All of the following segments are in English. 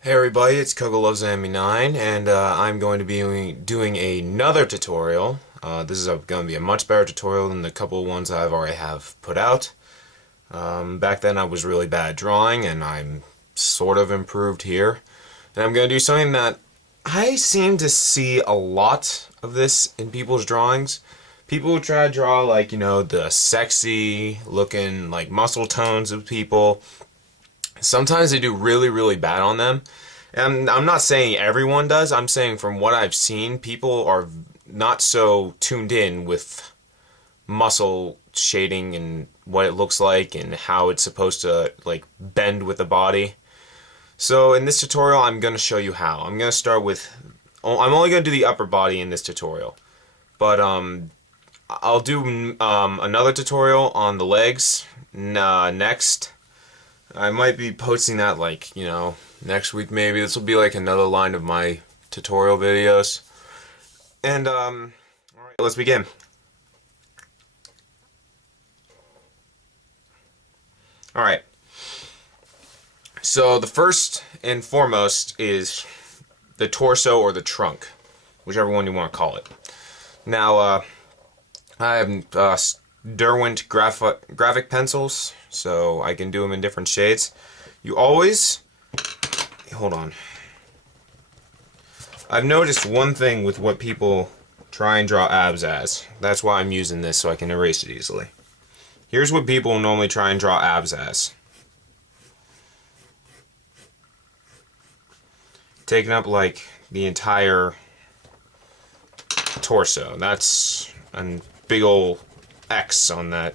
Hey everybody, it's KogoLovesAnime9, and I'm going to be doing another tutorial. This is going to be a much better tutorial than the couple of ones I've already have put out. Back then I was really bad at drawing, and I'm sort of improved here. And I'm going to do something that I seem to see a lot of this in people's drawings. People try to draw like, the sexy looking like muscle tones of people. Sometimes they do really, really bad on them. And I'm not saying everyone does. I'm saying from what I've seen, people are not so tuned in with muscle shading and what it looks like and how it's supposed to like bend with the body. So in this tutorial, I'm going to show you how. I'm going to start with, I'm only going to do the upper body in this tutorial. But I'll do another tutorial on the legs next. I might be posting that like, next week maybe. This will be like another line of my tutorial videos. And, alright, let's begin. Alright. So the first and foremost is the torso or the trunk, whichever one you want to call it. Now, I have Derwent graphic pencils, so I can do them in different shades. You always, hold on. I've noticed one thing with what people try and draw abs as. That's why I'm using this, so I can erase it easily. Here's what people normally try and draw abs as. Taking up like the entire torso. That's a big old X on that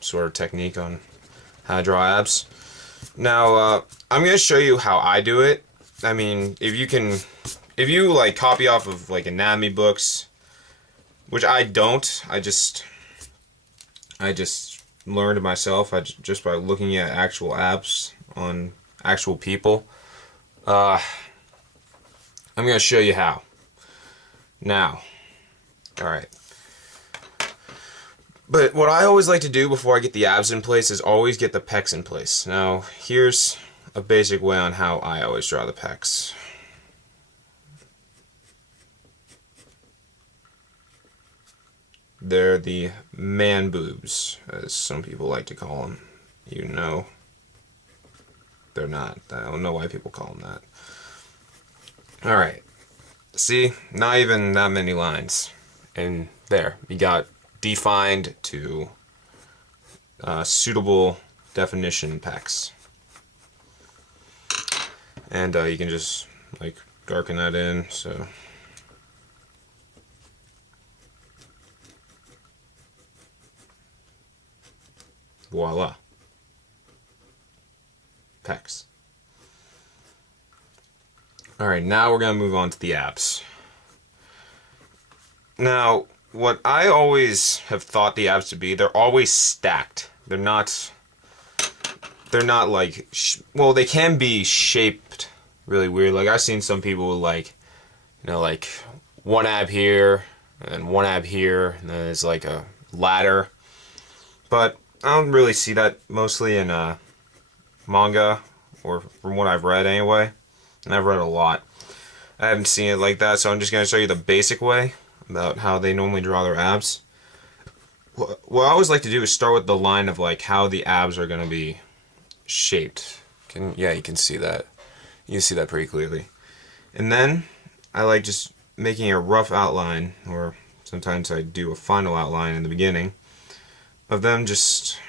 sort of technique on how to draw abs. Now, I'm going to show you how I do it. I mean, if you like copy off of like anatomy books, which I don't, I just learned it myself. Just by looking at actual abs on actual people. I'm going to show you how. Now, alright. But what I always like to do before I get the abs in place is always get the pecs in place. Now, here's a basic way on how I always draw the pecs. They're the man boobs, as some people like to call them. They're not. I don't know why people call them that. Alright. See? Not even that many lines. And there, you got defined to suitable definition pecs. And you can just like darken that in, so voila. Pecs. Alright, now we're going to move on to the abs. Now, what I always have thought the abs to be, they're always stacked. They're not like, well, they can be shaped really weird. Like, I've seen some people with like, like one ab here, and one ab here, and then there's like a ladder. But I don't really see that mostly in manga, or from what I've read anyway. And I've read a lot. I haven't seen it like that, so I'm just going to show you the basic way about how they normally draw their abs. What I always like to do is start with the line of like how the abs are going to be shaped. Yeah, you can see that. You can see that pretty clearly. And then I like just making a rough outline, or sometimes I do a final outline in the beginning of them, just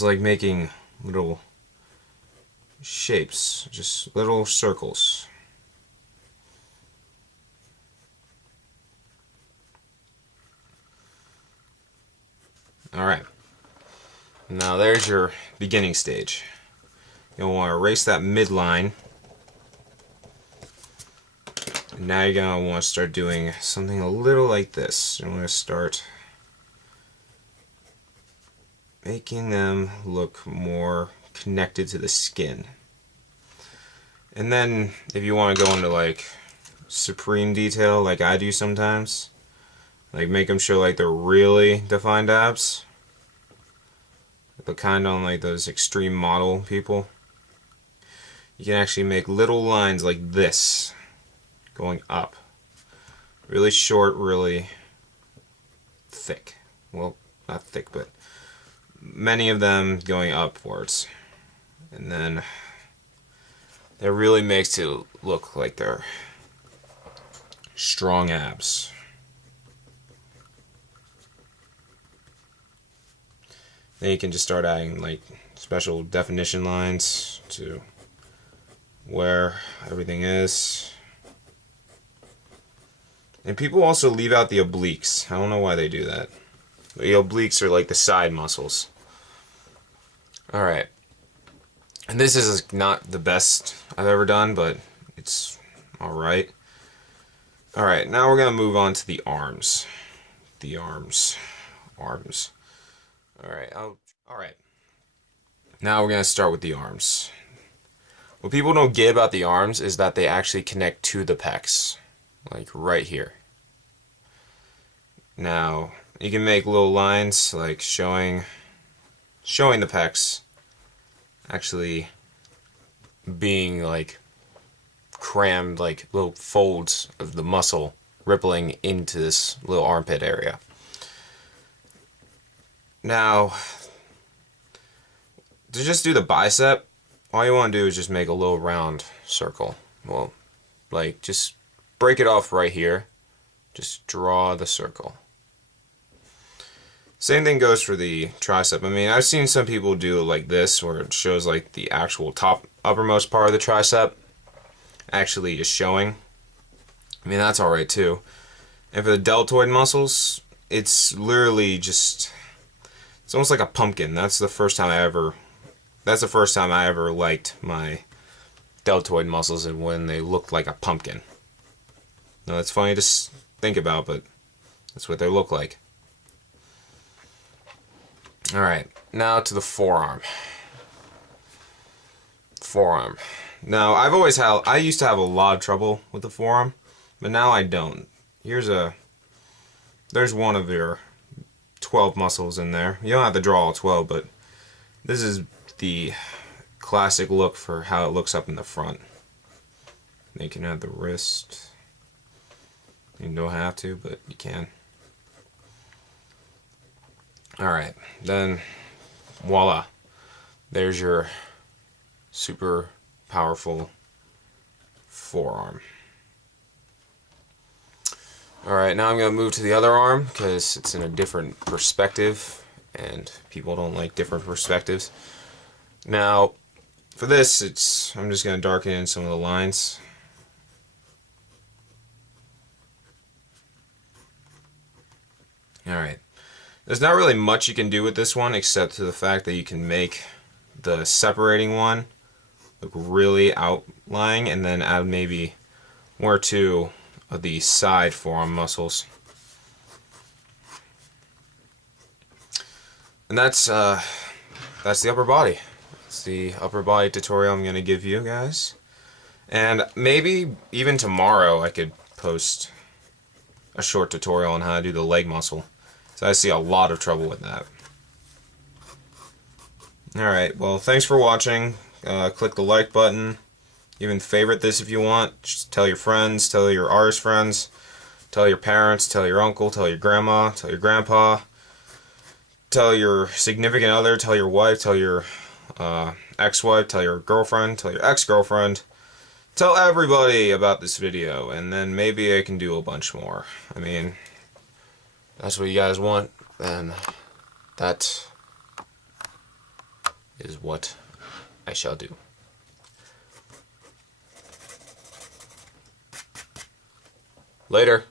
like making little shapes, just little circles. Alright, now there's your beginning stage. You'll want to erase that midline. And now you're going to want to start doing something a little like this. You want to start making them look more connected to the skin. And then if you want to go into like supreme detail like I do sometimes, like make them show like they're really defined abs, but kind of like those extreme model people, you can actually make little lines like this going up. Really short, really thick. Well, not thick, but many of them going upwards. And then that really makes it look like they're strong abs. Then you can just start adding like special definition lines to where everything is. And people also leave out the obliques. I don't know why they do that. The obliques are like the side muscles. Alright. And this is not the best I've ever done, but it's alright. Alright, now we're going to move on to the arms. The arms. Arms. Alright. Now we're going to start with the arms. What people don't get about the arms is that they actually connect to the pecs. Like right here. Now, you can make little lines like showing the pecs actually being like crammed, like little folds of the muscle rippling into this little armpit area. Now, to just do the bicep, all you want to do is just make a little round circle. Well, like just break it off right here. Just draw the circle. Same thing goes for the tricep. I mean, I've seen some people do it like this, where it shows like the actual uppermost part of the tricep actually is showing. I mean, that's alright too. And for the deltoid muscles, it's literally just, it's almost like a pumpkin. That's the first time I ever liked my deltoid muscles, and when they looked like a pumpkin. Now that's funny to think about, but that's what they look like. Alright, now to the forearm. Forearm. Now, I used to have a lot of trouble with the forearm, but now I don't. There's one of your 12 muscles in there. You don't have to draw all 12, but this is the classic look for how it looks up in the front. Then you can add the wrist. You don't have to, but you can. Alright, then voila. There's your super powerful forearm. Alright, now I'm going to move to the other arm because it's in a different perspective and people don't like different perspectives. Now, for this, I'm just going to darken in some of the lines. Alright. There's not really much you can do with this one except to the fact that you can make the separating one look really outlying and then add maybe one or two of the side forearm muscles. And that's the upper body. That's the upper body tutorial I'm going to give you guys. And maybe even tomorrow I could post a short tutorial on how to do the leg muscle. So I see a lot of trouble with that. Alright, well, thanks for watching. Click the like button. Even favorite this if you want. Just tell your friends, tell your artist friends, tell your parents, tell your uncle, tell your grandma, tell your grandpa, tell your significant other, tell your wife, tell your ex-wife, tell your girlfriend, tell your ex-girlfriend. Tell everybody about this video, and then maybe I can do a bunch more. I mean, that's what you guys want, and that is what I shall do. Later.